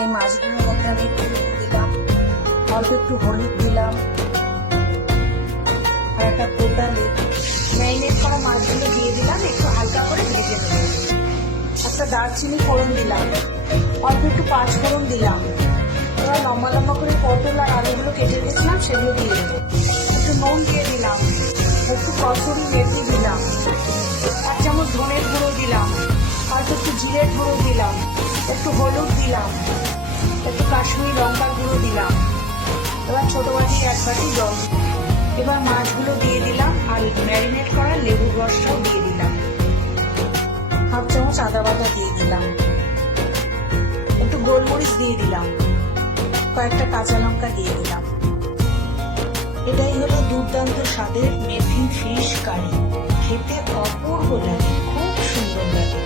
এই মাছগুলোর মধ্যে আমি একটু নুন দিলাম, অল্প একটু হলুদ দিলাম আর একটা গোটা লেবু। ম্যারিনেট করা মাছগুলো দিয়ে দিলাম, একটু হালকা করে ভেজে নেব। একটা দারচিনি ফোড়ন দিলাম, অল্প একটু পাঁচ ফোড়ন দিলাম। এবার লম্বা লম্বা করে পটল আর আলুগুলো কেটে রেখেছিলাম সেগুলো দিয়ে দেবো। একটু নুন দিয়ে দিলাম, একটু কসুরি মেথি দিলাম, 1 চামচ ধনের গুঁড়ো দিলাম, অল্প একটু জিরের গুঁড়ো দিলাম, একটু হলুদ দিলাম, একটু কাশ্মীরি লঙ্কার গুঁড়ো দিলাম। এবার ছোট বাটি 1 বাটি জল। এবার মাছগুলো দিয়ে দিলাম আর ম্যারিনেট করা লেবুর রসটাও দিয়ে দিলাম। 1/2 চামচ আদা বাটা দিয়ে দিলাম, একটু গোলমরিচ দিয়ে দিলাম, কয়েকটা কাঁচা লঙ্কা দিয়ে দিলাম। এটাই হলো দুর্দান্ত স্বাদের মেথি ফিশ কারি। খেতে অপূর্ব লাগে, খুব সুন্দর লাগে।